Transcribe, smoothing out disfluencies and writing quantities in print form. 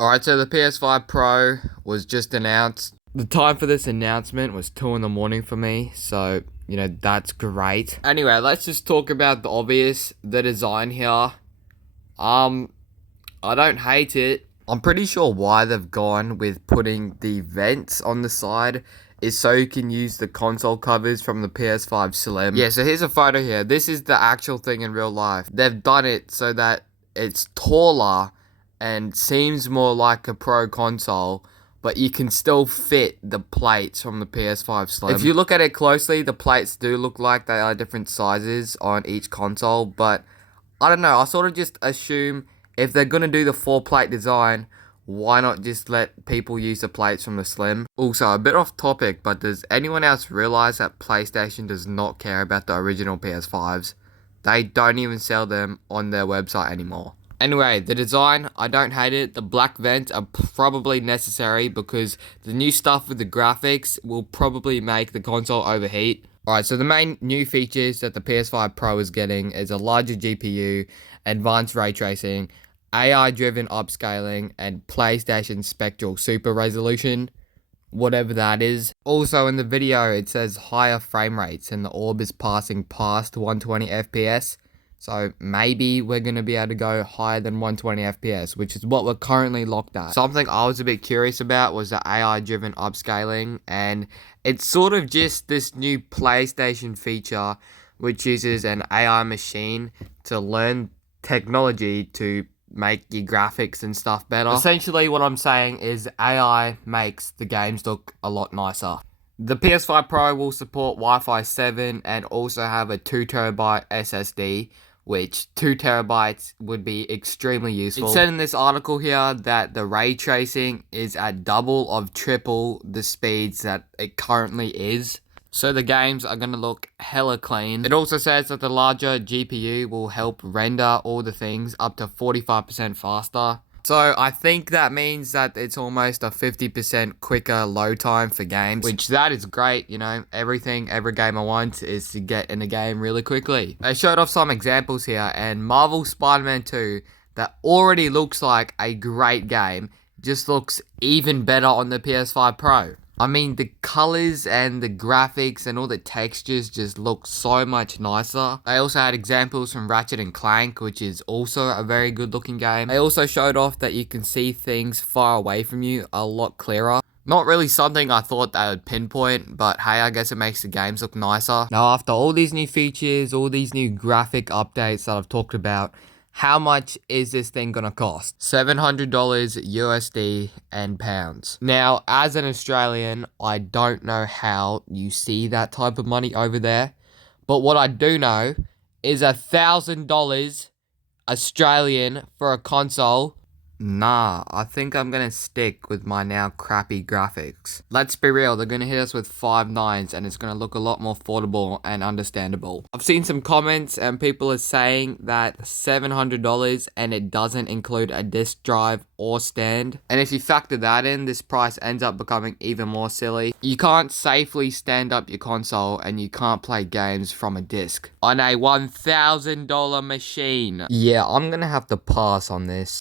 Alright, so the PS5 Pro was just announced. The time for this announcement was 2 in the morning for me, so, that's great. Anyway, let's just talk about the obvious, the design here. I don't hate it. I'm pretty sure why they've gone with putting the vents on the side is so you can use the console covers from the PS5 Slim. Yeah, so here's a photo here. This is the actual thing in real life. They've done it so that it's taller and seems more like a Pro console, but you can still fit the plates from the PS5 Slim. If you look at it closely, the plates do look like they are different sizes on each console, but I don't know, I sort of just assume if they're going to do the 4-plate design, why not just let people use the plates from the Slim? Also, a bit off topic, but does anyone else realize that PlayStation does not care about the original PS5s? They don't even sell them on their website anymore. Anyway, the design, I don't hate it. The black vents are probably necessary because the new stuff with the graphics will probably make the console overheat. Alright, so the main new features that the PS5 Pro is getting is a larger GPU, advanced ray tracing, AI-driven upscaling, and PlayStation Spectral Super Resolution, whatever that is. Also in the video, it says higher frame rates and the orb is passing past 120 FPS. So maybe we're going to be able to go higher than 120 FPS, which is what we're currently locked at. Something I was a bit curious about was the AI-driven upscaling, and it's sort of just this new PlayStation feature which uses an AI machine to learn technology to make your graphics and stuff better. Essentially what I'm saying is AI makes the games look a lot nicer. The PS5 Pro will support Wi-Fi 7 and also have a 2TB SSD, which 2TB would be extremely useful. It said in this article here that the ray tracing is at double of triple the speeds that it currently is. So the games are going to look hella clean. It also says that the larger GPU will help render all the things up to 45% faster. So I think that means that it's almost a 50% quicker load time for games, which that is great. Every gamer wants is to get in a game really quickly. They showed off some examples here, and Marvel Spider-Man 2, that already looks like a great game, just looks even better on the PS5 Pro. I mean, the colors and the graphics and all the textures just look so much nicer. They also had examples from Ratchet and Clank, which is also a very good looking game. They also showed off that you can see things far away from you a lot clearer. Not really something I thought they would pinpoint, but hey, I guess it makes the games look nicer. Now, after all these new features, all these new graphic updates that I've talked about, how much is this thing gonna cost? $700 USD and pounds. Now, as an Australian, I don't know how you see that type of money over there, but what I do know is $1,000 Australian for a console. Nah, I think I'm gonna stick with my now crappy graphics. Let's be real, they're gonna hit us with 5 nines and it's gonna look a lot more affordable and understandable. I've seen some comments and people are saying that $700 and it doesn't include a disc drive or stand. And if you factor that in, this price ends up becoming even more silly. You can't safely stand up your console and you can't play games from a disc on a $1,000 machine. Yeah, I'm gonna have to pass on this.